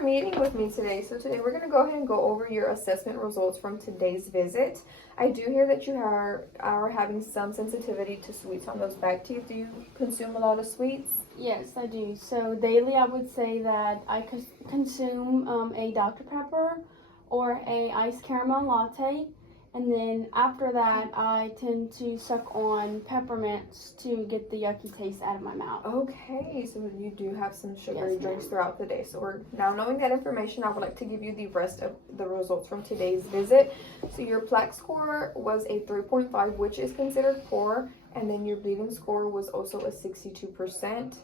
for meeting with me today. So today we're going to go ahead and go over your assessment results from today's visit. I do hear that you are having some sensitivity to sweets on those back teeth. Do you consume a lot of sweets? Yes, I do. So daily I would say that I could consume a Dr. Pepper or a iced caramel latte. And then after that, I tend to suck on peppermints to get the yucky taste out of my mouth. Okay, so you do have some sugary Yes, drinks ma'am. throughout the day. So we're now knowing that information, I would like to give you the rest of the results from today's visit. So your plaque score was a 3.5, which is considered poor, and then your bleeding score was also a 62%.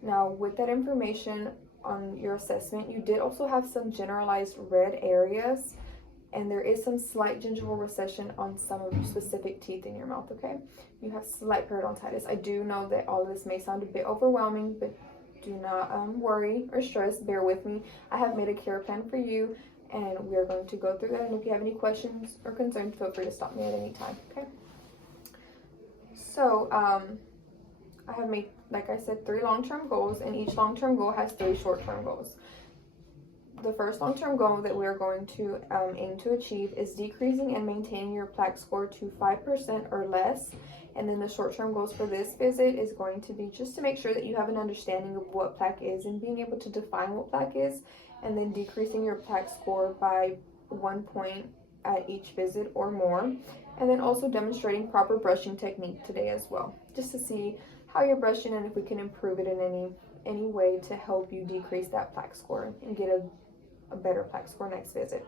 Now, with that information on your assessment, you did also have some generalized red areas, and there is some slight gingival recession on some of your specific teeth in your mouth, okay? You have slight periodontitis. I do know that all of this may sound a bit overwhelming, but do not worry or stress. Bear with me. I have made a care plan for you, and we are going to go through that. And if you have any questions or concerns, feel free to stop me at any time, okay? So, I have made, like I said, 3 long-term goals, and each long-term goal has 3 short-term goals. The first long-term goal that we are going to aim to achieve is decreasing and maintaining your plaque score to 5% or less. And then the short-term goals for this visit is going to be just to make sure that you have an understanding of what plaque is and being able to define what plaque is, and then decreasing your plaque score by 1 point at each visit or more. And then also demonstrating proper brushing technique today as well, just to see how you're brushing and if we can improve it in any way to help you decrease that plaque score and get a better plaque score next visit.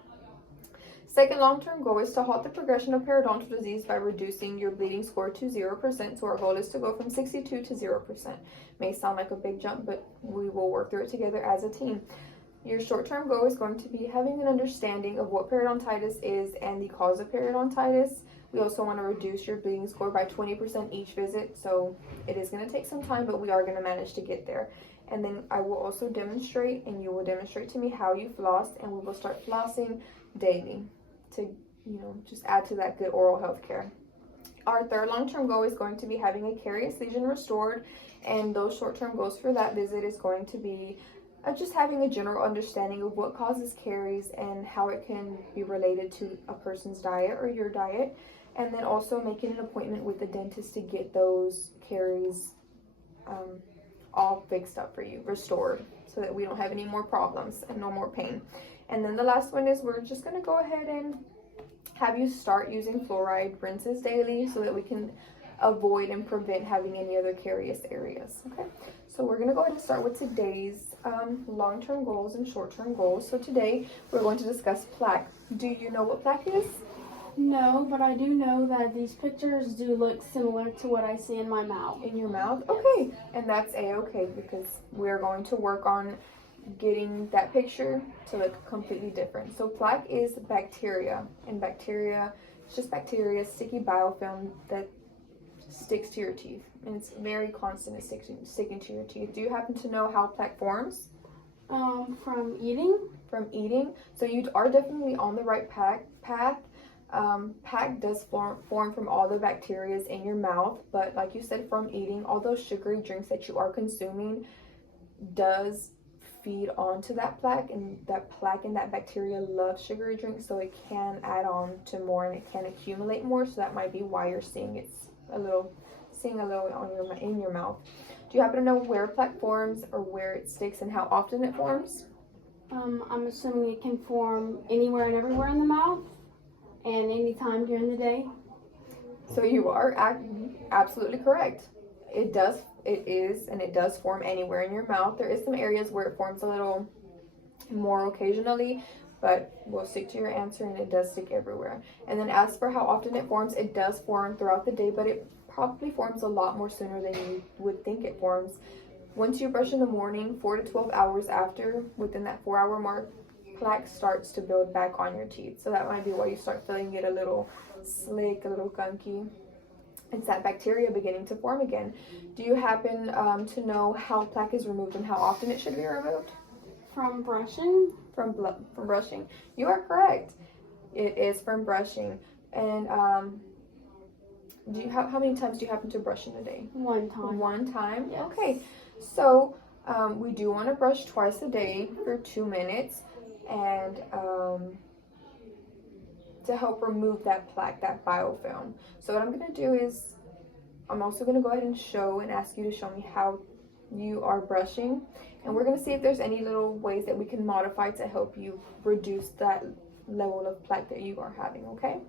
Second long-term goal is to halt the progression of periodontal disease by reducing your bleeding score to 0%. So our goal is to go from 62 to 0%. May sound like a big jump, but we will work through it together as a team. Your short-term goal is going to be having an understanding of what periodontitis is and the cause of periodontitis. We also want to reduce your bleeding score by 20% each visit. So it is going to take some time, but we are going to manage to get there. And then I will also demonstrate, and you will demonstrate to me how you flossed, and we will start flossing daily to, just add to that good oral health care. Our third long-term goal is going to be having a caries lesion restored, and those short-term goals for that visit is going to be just having a general understanding of what causes caries and how it can be related to a person's diet or your diet, and then also making an appointment with the dentist to get those caries all fixed up for you, restored, so that we don't have any more problems and no more pain. And then the last one is we're just going to go ahead and have you start using fluoride rinses daily so that we can avoid and prevent having any other carious areas. Okay, so we're going to go ahead and start with today's long-term goals and short-term goals. So today we're going to discuss plaque. Do you know what plaque is? No, but I do know that these pictures do look similar to what I see in my mouth. In your mouth? Okay, and that's a-okay, because we're going to work on getting that picture to look completely different. So plaque is bacteria, and bacteria, it's just bacteria, sticky biofilm that sticks to your teeth, and it's very constant at sticking to your teeth. Do you happen to know how plaque forms? From eating. From eating. So you are definitely on the right path. Plaque does form from all the bacteria in your mouth, but like you said, from eating, all those sugary drinks that you are consuming does feed onto that plaque, and that bacteria loves sugary drinks, so it can add on to more and it can accumulate more. So that might be why you're seeing a little in your mouth. Do you happen to know where plaque forms or where it sticks and how often it forms? I'm assuming it can form anywhere and everywhere in the mouth and anytime during the day. So you are absolutely correct. It does form anywhere in your mouth. There is some areas where it forms a little more occasionally, but we'll stick to your answer, and it does stick everywhere. And then as for how often it forms, it does form throughout the day, but it probably forms a lot more sooner than you would think it forms. Once you brush in the morning, 4 to 12 hours after, within that 4-hour mark, plaque starts to build back on your teeth. So that might be why you start feeling it a little slick, a little gunky. It's that bacteria beginning to form again. Do you happen to know how plaque is removed and how often it should be removed? From brushing? From brushing. You are correct. It is from brushing. And how many times do you happen to brush in a day? 1 time. 1 time? Yes. Okay. So We do want to brush twice a day for 2 minutes, and to help remove that plaque, that biofilm. So what I'm going to do is I'm also going to go ahead and show and ask you to show me how you are brushing, and we're going to see if there's any little ways that we can modify to help you reduce that level of plaque that you are having. Okay.